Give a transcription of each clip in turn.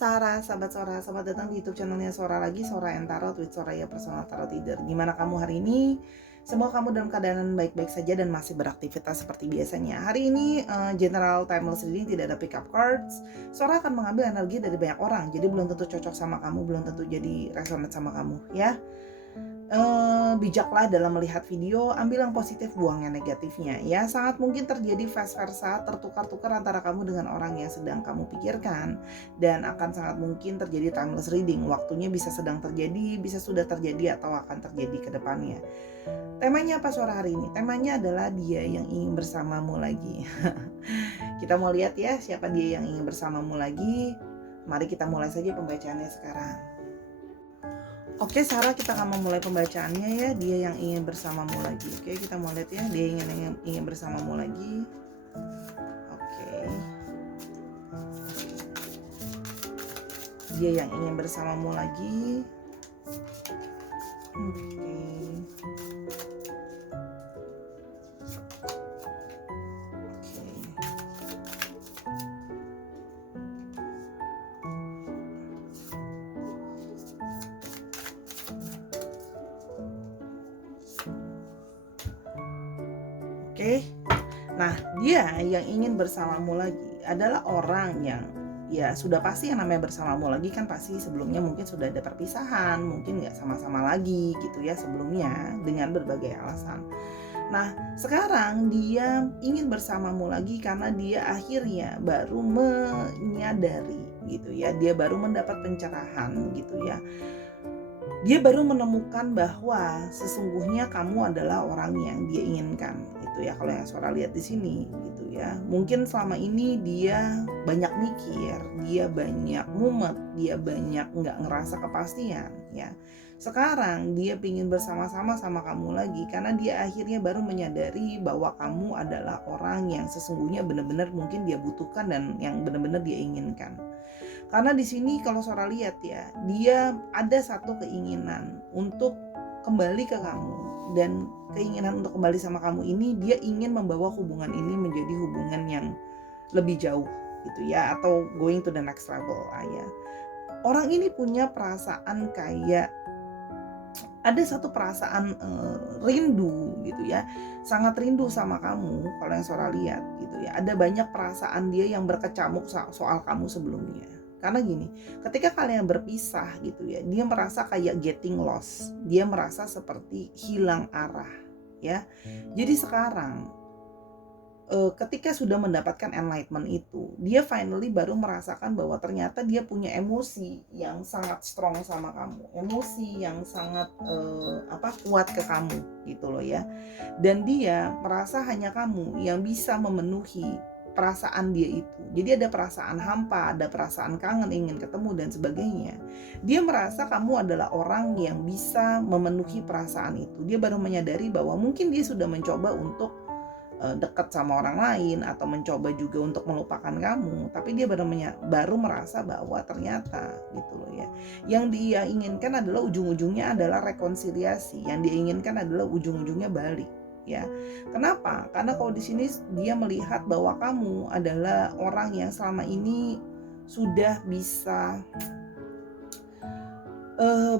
Sarah, sahabat Sora, selamat datang di YouTube channelnya Sora lagi, Sora and Tarot with Soraya Personal Tarot Reader. Gimana kamu hari ini? Semoga kamu dalam keadaan baik-baik saja dan masih beraktivitas seperti biasanya. Hari ini general timeless reading, tidak ada pick up cards. Sora akan mengambil energi dari banyak orang, jadi belum tentu cocok sama kamu, belum tentu jadi resonate sama kamu, ya. Bijaklah dalam melihat video, ambil yang positif, buang yang negatifnya, ya. Sangat mungkin terjadi vice versa, tertukar-tukar antara kamu dengan orang yang sedang kamu pikirkan, dan akan sangat mungkin terjadi timeless reading. Waktunya bisa sedang terjadi, bisa sudah terjadi, atau akan terjadi ke depannya. Temanya apa suara hari ini? Temanya adalah dia yang ingin bersamamu lagi. Kita mau lihat ya siapa dia yang ingin bersamamu lagi. Mari kita mulai saja pembacaannya sekarang. Oke, Sarah, kita akan memulai pembacaannya ya. Dia yang ingin bersamamu lagi. Oke, kita mau lihat ya. Dia ingin bersamamu lagi. Oke. Dia yang ingin bersamamu lagi. Oke. Oke. Nah, dia yang ingin bersamamu lagi adalah orang yang ya sudah pasti yang namanya bersamamu lagi kan pasti sebelumnya mungkin sudah ada perpisahan, mungkin nggak sama-sama lagi gitu ya sebelumnya dengan berbagai alasan. Nah, sekarang dia ingin bersamamu lagi karena dia akhirnya baru menyadari gitu ya, dia baru mendapat pencerahan gitu ya. Dia baru menemukan bahwa sesungguhnya kamu adalah orang yang dia inginkan gitu ya, kalau yang suara lihat di sini gitu ya. Mungkin selama ini dia banyak mikir, dia banyak mumet, dia banyak nggak ngerasa kepastian ya. Sekarang dia pingin bersama-sama sama kamu lagi karena dia akhirnya baru menyadari bahwa kamu adalah orang yang sesungguhnya benar-benar mungkin dia butuhkan dan yang benar-benar dia inginkan. Karena di sini kalau Sora lihat ya, dia ada satu keinginan untuk kembali ke kamu, dan keinginan untuk kembali sama kamu ini dia ingin membawa hubungan ini menjadi hubungan yang lebih jauh gitu ya, atau going to the next level ya. Orang ini punya perasaan kayak ada satu perasaan rindu gitu ya, sangat rindu sama kamu kalau yang Sora lihat gitu ya. Ada banyak perasaan dia yang berkecamuk soal kamu sebelumnya. Karena gini, ketika kalian berpisah gitu ya, dia merasa kayak getting lost. Dia merasa seperti hilang arah ya. Jadi sekarang ketika sudah mendapatkan enlightenment itu, dia finally baru merasakan bahwa ternyata dia punya emosi yang sangat strong sama kamu, emosi yang sangat kuat ke kamu gitu loh ya. Dan dia merasa hanya kamu yang bisa memenuhi perasaan dia itu. Jadi ada perasaan hampa, ada perasaan kangen, ingin ketemu dan sebagainya. Dia merasa kamu adalah orang yang bisa memenuhi perasaan itu. Dia baru menyadari bahwa mungkin dia sudah mencoba untuk dekat sama orang lain atau mencoba juga untuk melupakan kamu, tapi dia baru merasa bahwa ternyata gitu loh ya, yang dia inginkan adalah ujung-ujungnya adalah rekonsiliasi, yang dia inginkan adalah ujung-ujungnya balik ya. Kenapa? Karena kalau di sini dia melihat bahwa kamu adalah orang yang selama ini sudah bisa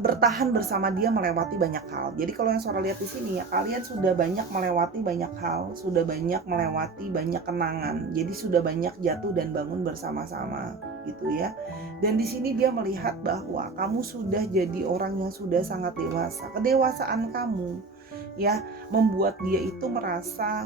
bertahan bersama dia melewati banyak hal. Jadi kalau yang Sora lihat di sini ya, kalian sudah banyak melewati banyak hal, sudah banyak melewati banyak kenangan. Jadi sudah banyak jatuh dan bangun bersama-sama gitu ya. Dan di sini dia melihat bahwa kamu sudah jadi orang yang sudah sangat dewasa. Kedewasaan kamu ya membuat dia itu merasa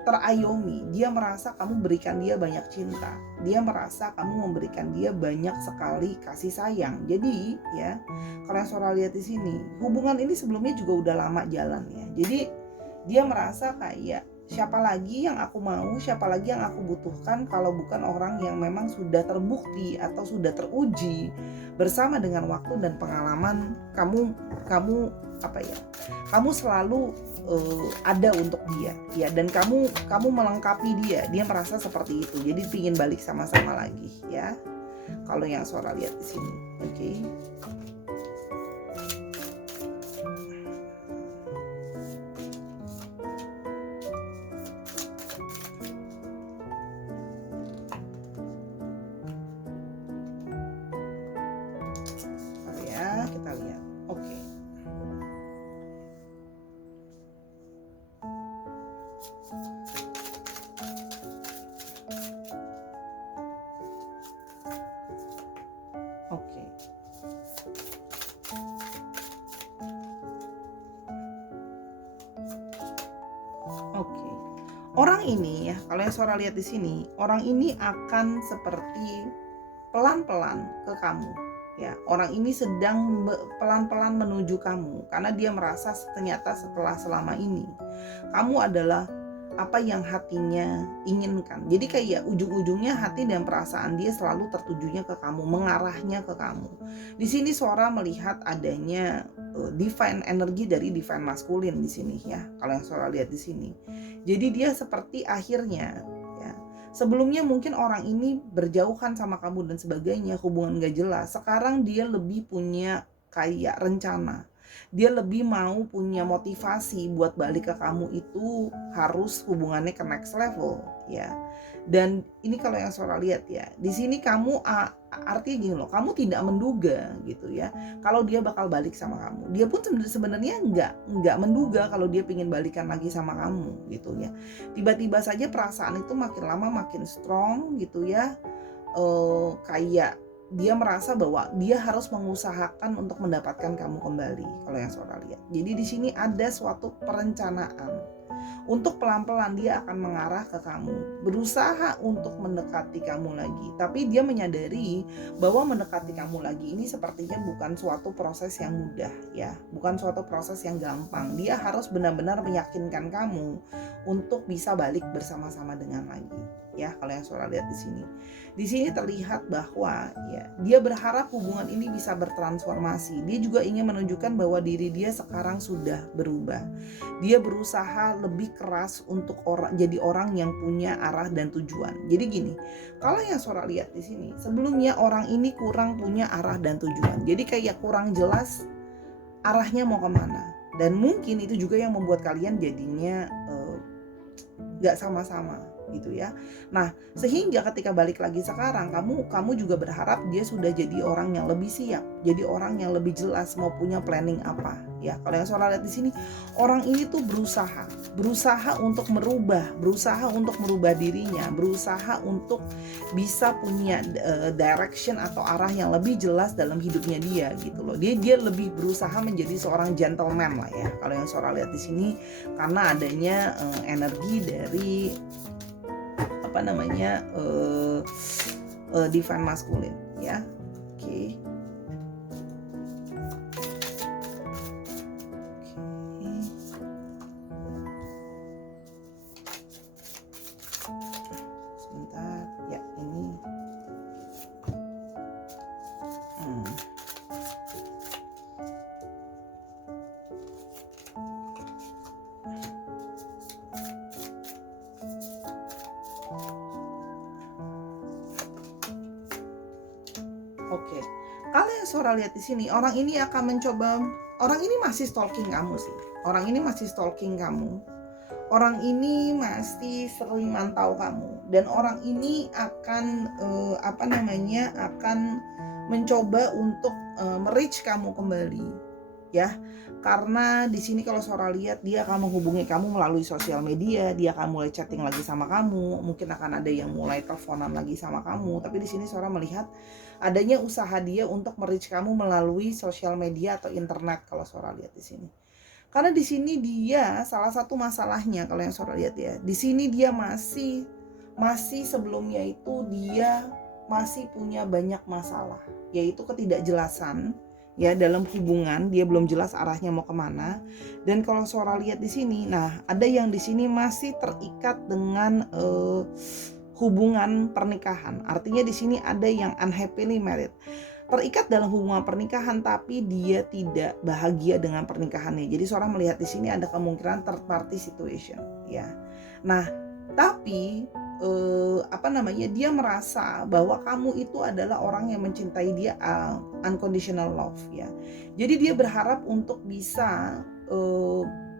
terayomi. Dia merasa kamu berikan dia banyak cinta. Dia merasa kamu memberikan dia banyak sekali kasih sayang. Jadi ya, kalau yang Sora lihat di sini, hubungan ini sebelumnya juga udah lama jalan ya. Jadi dia merasa kayak siapa lagi yang aku mau, siapa lagi yang aku butuhkan kalau bukan orang yang memang sudah terbukti atau sudah teruji bersama dengan waktu dan pengalaman kamu kamu selalu ada untuk dia ya, dan kamu melengkapi dia. Dia merasa seperti itu, jadi pingin balik sama-sama lagi ya, kalau yang Sora lihat di sini. Oke. Oke. Oke. Orang ini ya, kalau yang Sora lihat di sini, orang ini akan seperti pelan-pelan ke kamu. Ya, orang ini sedang pelan-pelan menuju kamu karena dia merasa ternyata setelah selama ini kamu adalah apa yang hatinya inginkan. Jadi kayak ujung-ujungnya hati dan perasaan dia selalu tertujunya ke kamu, mengarahnya ke kamu. Di sini Sora melihat adanya divine energi dari divine maskulin di sini ya. Kalau yang Sora lihat di sini. Jadi dia seperti akhirnya ya. Sebelumnya mungkin orang ini berjauhan sama kamu dan sebagainya, hubungan gak jelas. Sekarang dia lebih punya kayak rencana. Dia lebih mau punya motivasi buat balik ke kamu itu harus hubungannya ke next level ya. Dan ini kalau yang Sora lihat ya, di sini kamu artinya gini loh, kamu tidak menduga gitu ya kalau dia bakal balik sama kamu. Dia pun sebenarnya nggak menduga kalau dia pengen balikan lagi sama kamu gitu ya. Tiba-tiba saja perasaan itu makin lama makin strong gitu ya. Kayak dia merasa bahwa dia harus mengusahakan untuk mendapatkan kamu kembali kalau yang Sora lihat. Jadi di sini ada suatu perencanaan untuk pelan-pelan dia akan mengarah ke kamu, berusaha untuk mendekati kamu lagi. Tapi dia menyadari bahwa mendekati kamu lagi ini sepertinya bukan suatu proses yang mudah ya, bukan suatu proses yang gampang. Dia harus benar-benar meyakinkan kamu untuk bisa balik bersama-sama dengan lagi. Ya, kalau yang Sora lihat di sini. Di sini terlihat bahwa ya, dia berharap hubungan ini bisa bertransformasi. Dia juga ingin menunjukkan bahwa diri dia sekarang sudah berubah. Dia berusaha lebih keras untuk jadi orang yang punya arah dan tujuan. Jadi gini, kalau yang Sora lihat di sini, sebelumnya orang ini kurang punya arah dan tujuan. Jadi kayak kurang jelas arahnya mau kemana. Dan mungkin itu juga yang membuat kalian jadinya gak sama-sama gitu ya. Nah, sehingga ketika balik lagi sekarang kamu juga berharap dia sudah jadi orang yang lebih siap, jadi orang yang lebih jelas mau punya planning apa ya. Kalau yang Sora lihat di sini, orang ini tuh berusaha untuk merubah dirinya, berusaha untuk bisa punya direction atau arah yang lebih jelas dalam hidupnya dia gitu loh. Dia lebih berusaha menjadi seorang gentleman lah ya. Kalau yang Sora lihat di sini karena adanya energi dari divine masculine ya. Oke. Sebentar ya, ini Oke. Kalau yang Sora lihat di sini, orang ini masih stalking kamu sih. Orang ini masih stalking kamu. Orang ini masih sering mantau kamu dan orang ini akan akan mencoba untuk merich kamu kembali. Ya. Karena di sini kalau Sora lihat dia akan menghubungi kamu melalui sosial media, dia akan mulai chatting lagi sama kamu, mungkin akan ada yang mulai teleponan lagi sama kamu. Tapi di sini Sora melihat adanya usaha dia untuk merich kamu melalui sosial media atau internet kalau Sora lihat di sini. Karena di sini dia salah satu masalahnya kalau yang Sora lihat ya, di sini dia masih sebelumnya itu dia masih punya banyak masalah, yaitu ketidakjelasan. Ya, dalam hubungan dia belum jelas arahnya mau kemana. Dan kalau Sora lihat di sini, nah ada yang di sini masih terikat dengan hubungan pernikahan. Artinya di sini ada yang unhappily married, terikat dalam hubungan pernikahan tapi dia tidak bahagia dengan pernikahannya. Jadi Sora melihat di sini ada kemungkinan third party situation. Ya, nah tapi dia merasa bahwa kamu itu adalah orang yang mencintai dia unconditional love ya. Jadi dia berharap untuk bisa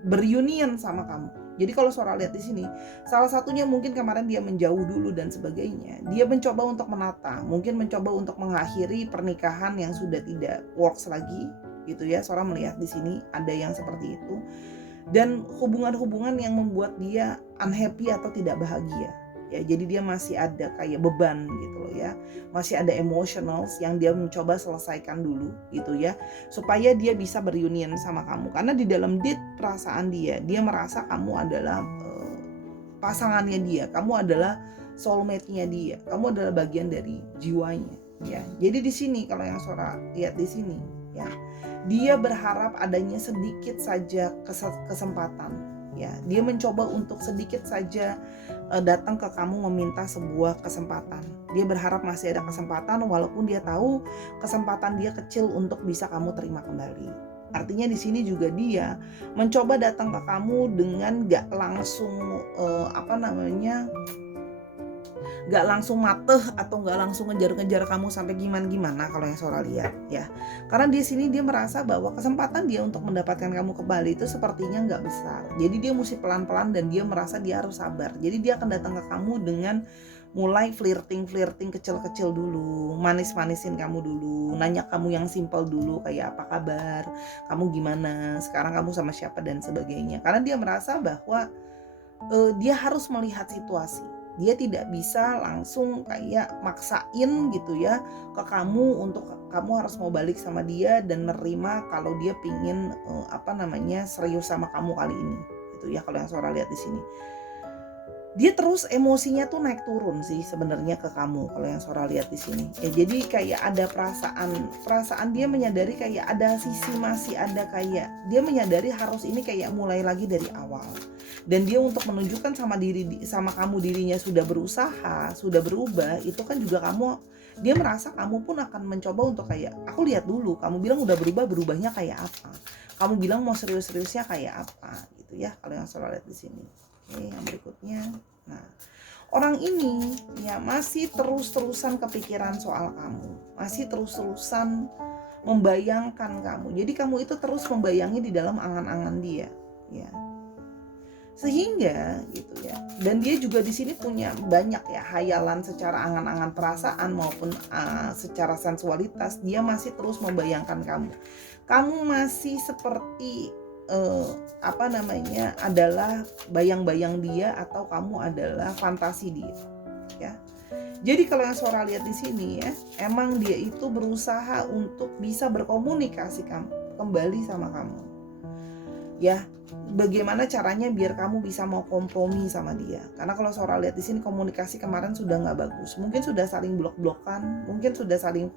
berunion sama kamu. Jadi kalau Sora lihat di sini, salah satunya mungkin kemarin dia menjauh dulu dan sebagainya. Dia mencoba untuk menata, mungkin mencoba untuk mengakhiri pernikahan yang sudah tidak works lagi gitu ya. Sora melihat di sini ada yang seperti itu. Dan hubungan-hubungan yang membuat dia unhappy atau tidak bahagia. Ya, jadi dia masih ada kayak beban gitu loh ya. Masih ada emotionals yang dia mencoba selesaikan dulu gitu ya. Supaya dia bisa berunion sama kamu. Karena di dalam perasaan dia merasa kamu adalah pasangannya dia. Kamu adalah soulmate-nya dia. Kamu adalah bagian dari jiwanya ya. Jadi di sini kalau yang Sora lihat di sini ya, dia berharap adanya sedikit saja kesempatan. Ya, dia mencoba untuk sedikit saja datang ke kamu meminta sebuah kesempatan. Dia berharap masih ada kesempatan walaupun dia tahu kesempatan dia kecil untuk bisa kamu terima kembali. Artinya di sini juga dia mencoba datang ke kamu dengan gak langsung gak langsung mateh atau gak langsung ngejar-ngejar kamu sampai gimana-gimana kalau yang Sora lihat ya. Karena di sini dia merasa bahwa kesempatan dia untuk mendapatkan kamu kembali itu sepertinya gak besar. Jadi dia mesti pelan-pelan dan dia merasa dia harus sabar. Jadi dia akan datang ke kamu dengan mulai flirting kecil-kecil dulu, manis-manisin kamu dulu, nanya kamu yang simple dulu kayak apa kabar, kamu gimana, sekarang kamu sama siapa dan sebagainya. Karena dia merasa bahwa dia harus melihat situasi. Dia tidak bisa langsung kayak maksain gitu ya ke kamu untuk kamu harus mau balik sama dia dan menerima kalau dia pingin serius sama kamu kali ini gitu ya. Kalau yang Sora lihat di sini, dia terus emosinya tuh naik turun sih sebenarnya ke kamu kalau yang Sora lihat di sini ya. Jadi kayak ada perasaan dia menyadari kayak ada sisi masih ada kayak dia menyadari harus ini kayak mulai lagi dari awal. Dan dia untuk menunjukkan sama kamu dirinya sudah berusaha, sudah berubah, itu kan juga dia merasa kamu pun akan mencoba untuk kayak aku lihat dulu, kamu bilang udah berubahnya kayak apa, kamu bilang mau serius-seriusnya kayak apa gitu ya kalau yang Sora lihat di sini. Oke, yang berikutnya. Nah, orang ini ya masih terus-terusan kepikiran soal kamu, masih terus-terusan membayangkan kamu. Jadi kamu itu terus membayangi di dalam angan-angan dia, ya. Sehingga gitu ya. Dan dia juga di sini punya banyak ya hayalan secara angan-angan perasaan maupun secara sensualitas. Dia masih terus membayangkan kamu. Kamu masih seperti adalah bayang-bayang dia atau kamu adalah fantasi dia ya. Jadi kalau yang Sora lihat di sini ya, emang dia itu berusaha untuk bisa berkomunikasi kembali sama kamu ya. Bagaimana caranya biar kamu bisa mau kompromi sama dia? Karena kalau Sora lihat di sini komunikasi kemarin sudah nggak bagus, mungkin sudah saling blok-blokan, mungkin sudah saling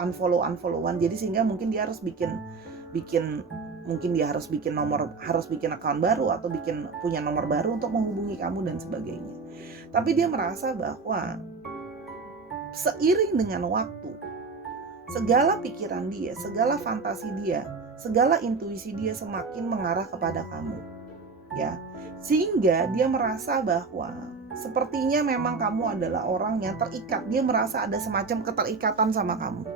unfollowan. Jadi sehingga mungkin dia harus bikin mungkin dia harus bikin account baru atau punya nomor baru untuk menghubungi kamu dan sebagainya. Tapi dia merasa bahwa seiring dengan waktu, segala pikiran dia, segala fantasi dia, segala intuisi dia semakin mengarah kepada kamu ya. Sehingga dia merasa bahwa sepertinya memang kamu adalah orang yang terikat. Dia merasa ada semacam keterikatan sama kamu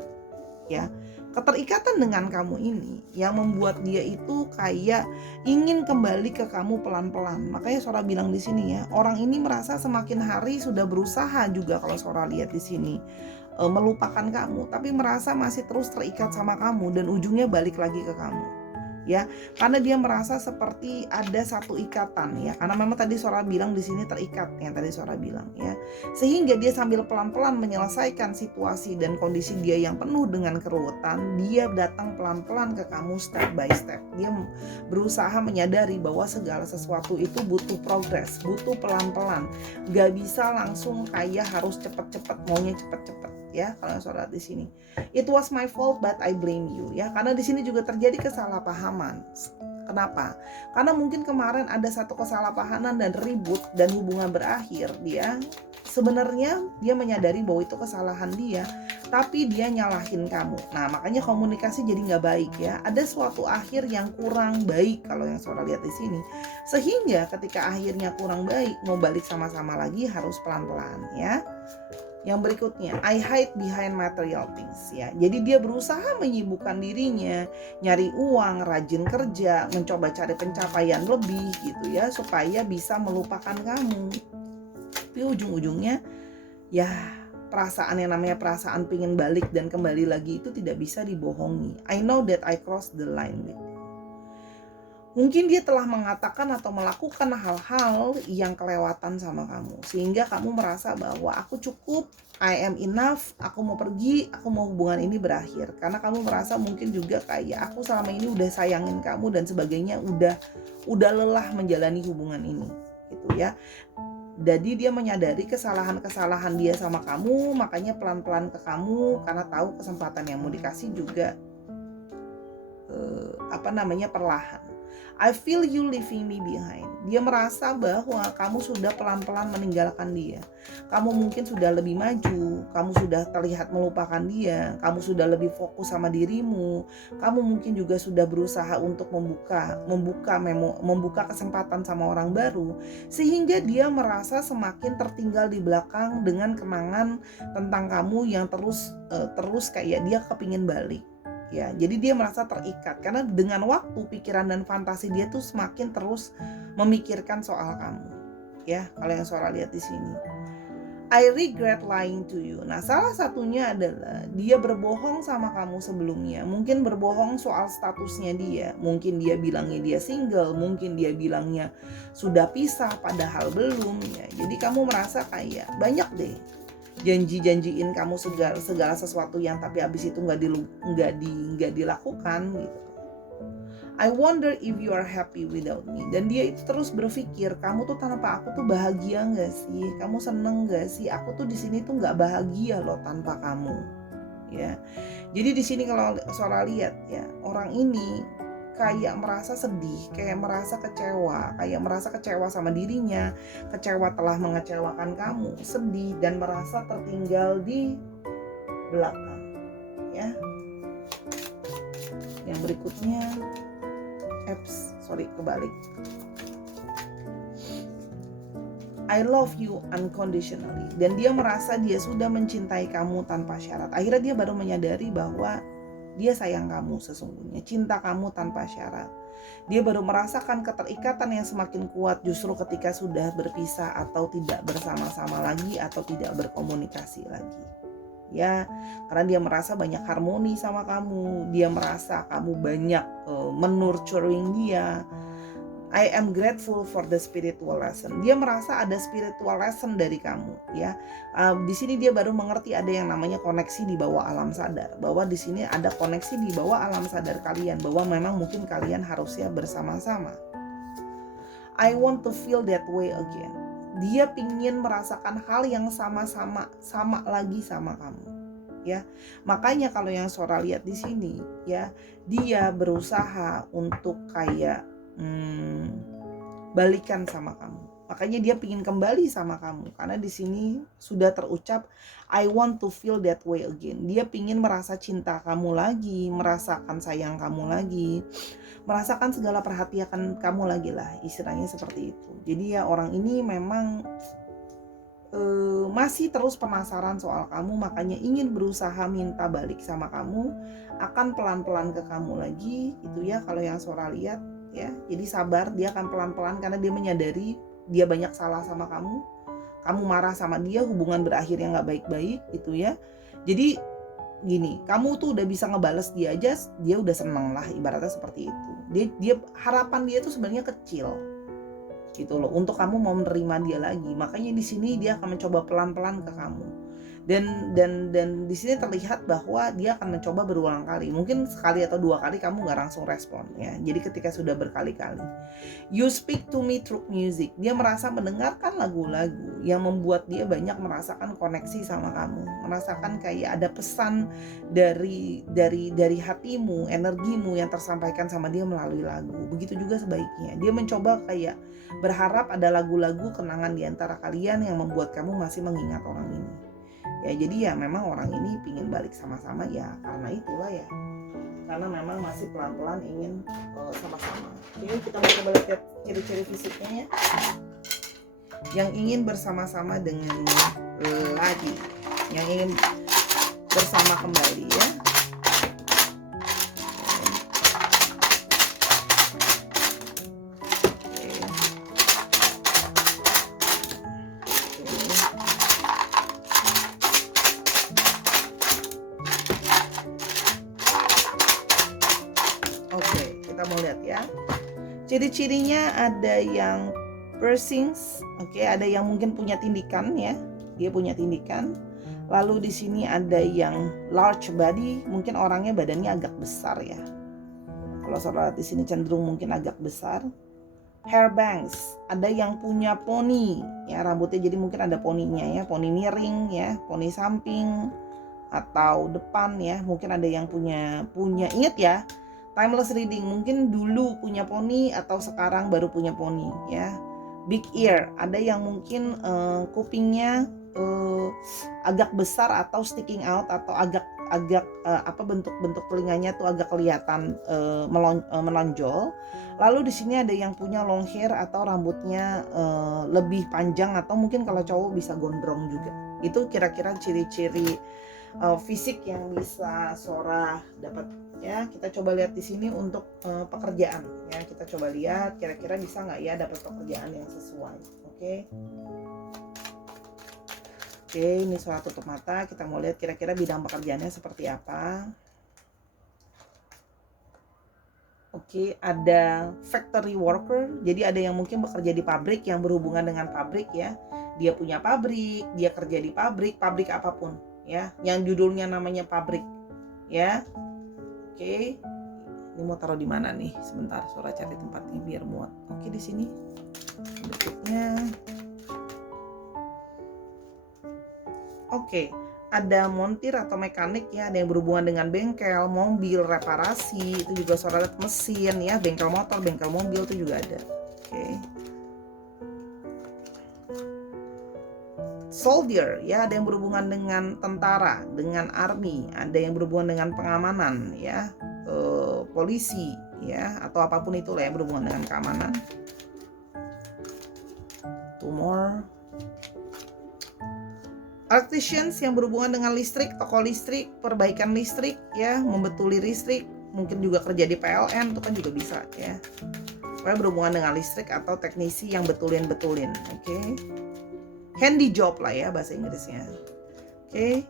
ya. Keterikatan dengan kamu ini yang membuat dia itu kayak ingin kembali ke kamu pelan-pelan. Makanya Sora bilang di sini ya, orang ini merasa semakin hari sudah berusaha juga kalau Sora lihat di sini melupakan kamu, tapi merasa masih terus terikat sama kamu dan ujungnya balik lagi ke kamu. Ya, karena dia merasa seperti ada satu ikatan ya. Karena memang tadi Sora bilang di sini terikat yang tadi Sora bilang ya. Sehingga dia sambil pelan-pelan menyelesaikan situasi dan kondisi dia yang penuh dengan keruwetan, dia datang pelan-pelan ke kamu step by step. Dia berusaha menyadari bahwa segala sesuatu itu butuh progres, butuh pelan-pelan. Gak bisa langsung kayak harus cepet-cepet, maunya cepet-cepet ya. Kalau Sora di sini, it was my fault but I blame you ya. Karena di sini juga terjadi kesalahpahaman. Kenapa? Karena mungkin kemarin ada satu kesalahpahaman dan ribut dan hubungan berakhir. Dia sebenarnya dia menyadari bahwa itu kesalahan dia, tapi dia nyalahin kamu. Nah, makanya komunikasi jadi nggak baik ya. Ada suatu akhir yang kurang baik kalau yang Sora lihat di sini. Sehingga ketika akhirnya kurang baik, mau balik sama-sama lagi harus pelan-pelan ya. Yang berikutnya, I hide behind material things ya. Jadi dia berusaha menyibukkan dirinya, nyari uang, rajin kerja, mencoba cari pencapaian lebih gitu ya, supaya bisa melupakan kamu. Tapi ujung-ujungnya ya perasaan yang namanya perasaan pingin balik dan kembali lagi itu tidak bisa dibohongi. I know that I crossed the line with you. Mungkin dia telah mengatakan atau melakukan hal-hal yang kelewatan sama kamu, sehingga kamu merasa bahwa aku cukup, I am enough, aku mau pergi, aku mau hubungan ini berakhir. Karena kamu merasa mungkin juga kayak aku selama ini udah sayangin kamu dan sebagainya, udah lelah menjalani hubungan ini, gitu ya. Jadi dia menyadari kesalahan-kesalahan dia sama kamu, makanya pelan-pelan ke kamu karena tahu kesempatan yang mau dikasih juga perlahan. I feel you leaving me behind. Dia merasa bahwa kamu sudah pelan-pelan meninggalkan dia. Kamu mungkin sudah lebih maju, kamu sudah terlihat melupakan dia, kamu sudah lebih fokus sama dirimu. Kamu mungkin juga sudah berusaha untuk membuka kesempatan sama orang baru, sehingga dia merasa semakin tertinggal di belakang dengan kenangan tentang kamu yang terus kayak dia kepingin balik. Ya, jadi dia merasa terikat karena dengan waktu pikiran dan fantasi dia tuh semakin terus memikirkan soal kamu. Ya, kalau yang Sora lihat di sini. I regret lying to you. Nah, salah satunya adalah dia berbohong sama kamu sebelumnya. Mungkin berbohong soal statusnya dia. Mungkin dia bilangnya dia single, mungkin dia bilangnya sudah pisah padahal belum ya. Jadi kamu merasa kayak banyak deh janjiin kamu segala sesuatu yang tapi abis itu nggak dilakukan gitu. I wonder if you are happy without me. Dan dia itu terus berpikir, kamu tuh tanpa aku tuh bahagia nggak sih? Kamu seneng nggak sih? Aku tuh di sini tuh nggak bahagia loh tanpa kamu. Ya, jadi di sini kalau Sora lihat ya, orang ini kayak merasa sedih, kayak merasa kecewa sama dirinya, kecewa telah mengecewakan kamu, sedih dan merasa tertinggal di belakang. Ya. Yang berikutnya, kebalik. I love you unconditionally. Dan dia merasa dia sudah mencintai kamu tanpa syarat. Akhirnya dia baru menyadari bahwa dia sayang kamu sesungguhnya, cinta kamu tanpa syarat. Dia baru merasakan keterikatan yang semakin kuat justru ketika sudah berpisah atau tidak bersama-sama lagi atau tidak berkomunikasi lagi. Ya, karena dia merasa banyak harmoni sama kamu, dia merasa kamu banyak menurturing dia. I am grateful for the spiritual lesson. Dia merasa ada spiritual lesson dari kamu, ya. Di sini dia baru mengerti ada yang namanya koneksi di bawah alam sadar. Bahwa di sini ada koneksi di bawah alam sadar kalian, bahwa memang mungkin kalian harusnya bersama-sama. I want to feel that way again. Dia pingin merasakan hal yang sama lagi sama kamu, ya. Makanya kalau yang Sora lihat di sini, ya, dia berusaha untuk kayak balikan sama kamu. Makanya dia pingin kembali sama kamu karena di sini sudah terucap I want to feel that way again. Dia pingin merasa cinta kamu lagi, merasakan sayang kamu lagi, merasakan segala perhatian kamu lagi lah, istilahnya seperti itu. Jadi ya orang ini memang masih terus penasaran soal kamu, makanya ingin berusaha minta balik sama kamu, akan pelan-pelan ke kamu lagi gitu ya kalau yang Sora lihat. Ya, jadi sabar, dia akan pelan-pelan karena dia menyadari dia banyak salah sama kamu marah sama dia, hubungan berakhir yang nggak baik-baik gitu ya. Jadi gini, kamu tuh udah bisa ngebales dia aja, dia udah seneng lah, ibaratnya seperti itu. Dia harapan dia tuh sebenarnya kecil gitu loh untuk kamu mau menerima dia lagi. Makanya di sini dia akan mencoba pelan-pelan ke kamu. Dan di sini terlihat bahwa dia akan mencoba berulang kali. Mungkin sekali atau dua kali kamu nggak langsung respon ya. Jadi ketika sudah berkali-kali, you speak to me through music. Dia merasa mendengarkan lagu-lagu yang membuat dia banyak merasakan koneksi sama kamu, merasakan kayak ada pesan dari hatimu, energimu yang tersampaikan sama dia melalui lagu. Begitu juga sebaiknya. Dia mencoba kayak berharap ada lagu-lagu kenangan di antara kalian yang membuat kamu masih mengingat orang ini. Ya jadi ya memang orang ini pingin balik sama-sama ya karena itulah ya, karena memang masih pelan-pelan ingin sama-sama. Jadi kita mau coba lihat ciri-ciri fisiknya ya, yang ingin bersama-sama dengan lagi, yang ingin bersama kembali ya. Ciri-cirinya ada yang piercings, oke, ada yang mungkin punya tindikan ya, dia punya tindikan. Lalu di sini ada yang large body, mungkin orangnya badannya agak besar ya. Kalau saudara lihat di sini cenderung mungkin agak besar. Hair bangs, ada yang punya poni ya, rambutnya jadi mungkin ada poninya ya, poni miring ya, poni samping atau depan ya. Mungkin ada yang punya ingat ya, timeless reading, mungkin dulu punya poni atau sekarang baru punya poni ya. Big ear, ada yang mungkin kupingnya agak besar atau sticking out atau agak bentuk telinganya tuh agak kelihatan menonjol. Lalu di sini ada yang punya long hair atau rambutnya lebih panjang, atau mungkin kalau cowok bisa gondrong juga. Itu kira-kira ciri-ciri fisik yang bisa Sora dapat ya. Kita coba lihat di sini untuk pekerjaan ya. Kita coba lihat kira-kira bisa nggak ya dapat pekerjaan yang sesuai. Oke, ini Sora tutup mata. Kita mau lihat kira-kira bidang pekerjaannya seperti apa. Oke, ada factory worker. Jadi ada yang mungkin bekerja di pabrik yang berhubungan dengan pabrik ya. Dia punya pabrik, dia kerja di pabrik apapun ya. Yang judulnya namanya pabrik ya. Oke. Ini mau taruh di mana nih? Sebentar, Sora cari tempatnya biar muat. Oke, di sini. Berikutnya. Oke, ada montir atau mekanik ya, ada yang berhubungan dengan bengkel, mobil, reparasi, itu juga Sora lihat mesin ya, bengkel motor, bengkel mobil itu juga ada. Oke. Soldier ya, ada yang berhubungan dengan tentara, dengan army, ada yang berhubungan dengan pengamanan ya, polisi ya, atau apapun itulah yang berhubungan dengan keamanan. Two more. Electricians yang berhubungan dengan listrik, toko listrik, perbaikan listrik ya, membetuli listrik, mungkin juga kerja di PLN itu kan juga bisa ya. Pokoknya berhubungan dengan listrik atau teknisi yang betulin. Oke. Handy job lah ya bahasa Inggrisnya. Oke.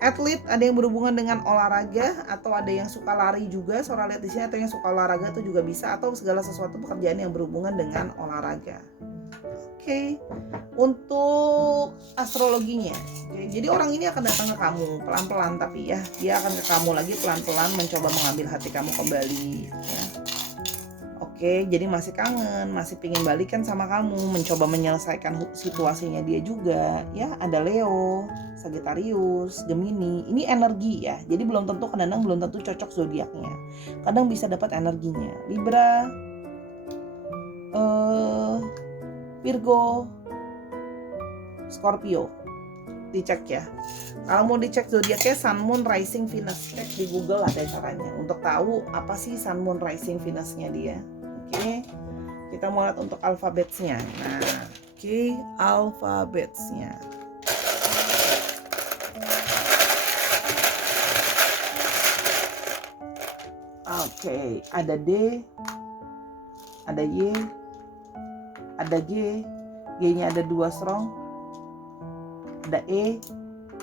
Atlet, ada yang berhubungan dengan olahraga atau ada yang suka lari juga, Sora lihat di sini, atau yang suka olahraga itu juga bisa, atau segala sesuatu pekerjaan yang berhubungan dengan olahraga. Oke, untuk astrologinya, jadi orang ini akan datang ke kamu pelan-pelan, tapi ya dia akan ke kamu lagi pelan-pelan, mencoba mengambil hati kamu kembali ya. Oke, jadi masih kangen, masih pingin balikan sama kamu, mencoba menyelesaikan situasinya dia juga ya. Ada Leo, Sagittarius, Gemini, ini energi ya, jadi belum tentu, kadang belum tentu cocok zodiaknya, kadang bisa dapat energinya. Libra, Virgo, Scorpio, dicek ya. Kalau mau dicek zodiaknya Sun, Moon, Rising, Venus, cek di Google ada caranya untuk tahu apa sih Sun, Moon, Rising, Venusnya dia. Oke, kita mau lihat untuk alfabetsnya. Nah, oke, alfabetsnya. Oke, ada D, ada Y, ada G, G-nya ada 2 strong, ada E,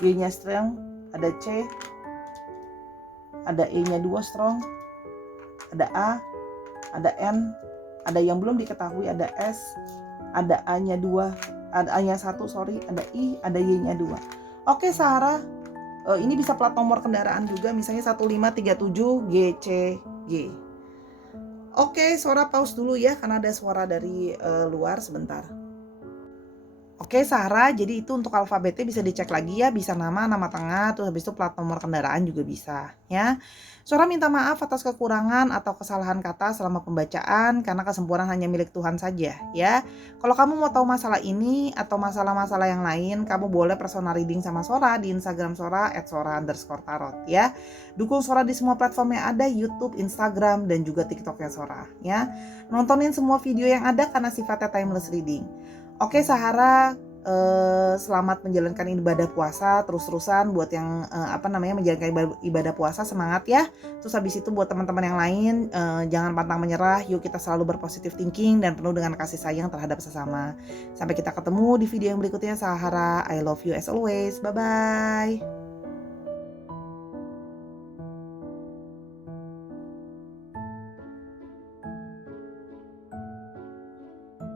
G-nya strong, ada C, ada E-nya 2 strong, ada A, ada N, ada yang belum diketahui, ada S, ada A-nya 2, ada A-nya 1, ada I, ada Y-nya 2. Oke, Sarah, ini bisa plat nomor kendaraan juga, misalnya 1537 GCG. Oke, Sora pause dulu ya karena ada suara dari luar sebentar. Oke, Sarah, jadi itu untuk alfabetnya bisa dicek lagi ya, bisa nama tengah, terus habis itu plat nomor kendaraan juga bisa ya. Sora minta maaf atas kekurangan atau kesalahan kata selama pembacaan karena kesempurnaan hanya milik Tuhan saja ya. Kalau kamu mau tahu masalah ini atau masalah-masalah yang lain, kamu boleh personal reading sama Sora di Instagram Sora @sora_tarot ya. Dukung Sora di semua platform yang ada, YouTube, Instagram, dan juga TikToknya Sora ya. Nontonin semua video yang ada karena sifatnya timeless reading. Oke, Sahara, selamat menjalankan ibadah puasa terus-terusan buat yang menjalankan ibadah puasa, semangat ya. Terus habis itu buat teman-teman yang lain, jangan pantang menyerah, yuk kita selalu berpositif thinking dan penuh dengan kasih sayang terhadap sesama. Sampai kita ketemu di video yang berikutnya, Sahara, I love you as always, bye-bye.